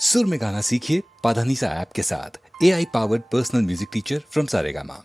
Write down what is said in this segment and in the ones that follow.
सुर में गाना सीखिए पाधानीसा ऐप के साथ। AI powered personal music teacher from Saregama.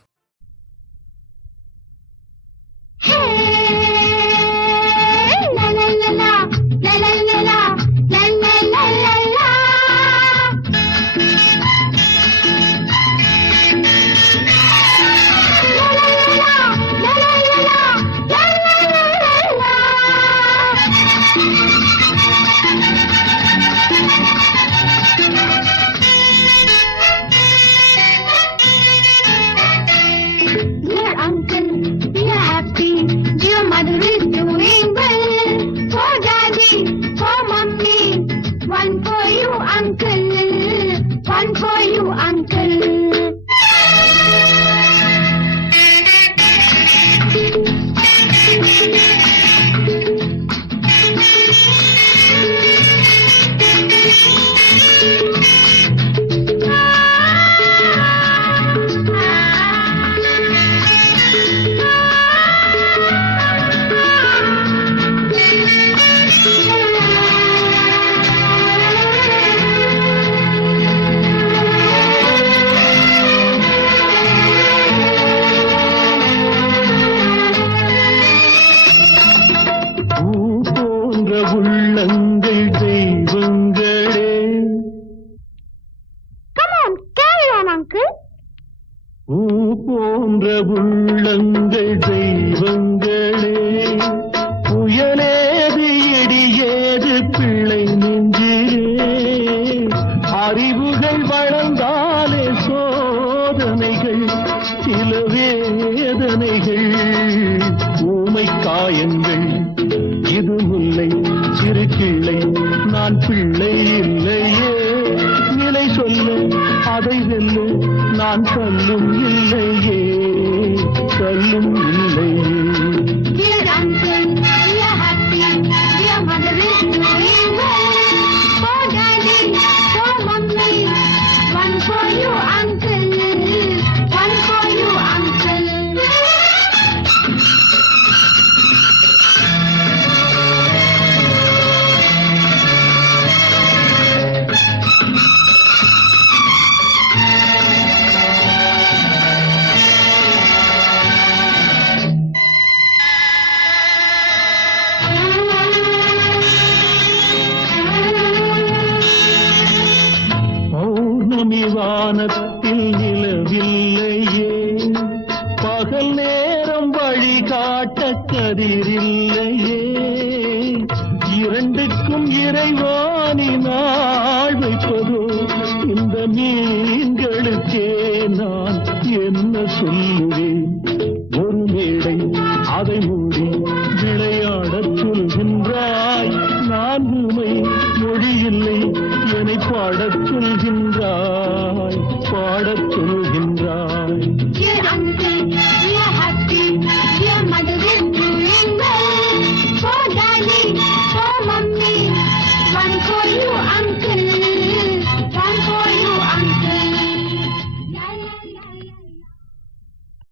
வானத்தில் நிலவில்லையே, பகல் நேரம் வழிகாட்ட கதிரில்லையே, இரண்டுக்கும் இறைவானின் ஆள் வைப்பதோ இந்த மீன்களுக்கே நான் என்ன சொல்லுவேன். ஒரு மேடை அதை மூடி விளையாடச் சொல்கின்றாய், நான் உமை மொழியில்லை என்னை பாடச் சொல்கின்றாய், பாடச் சொல்கின்றாய். One for you, uncle. One for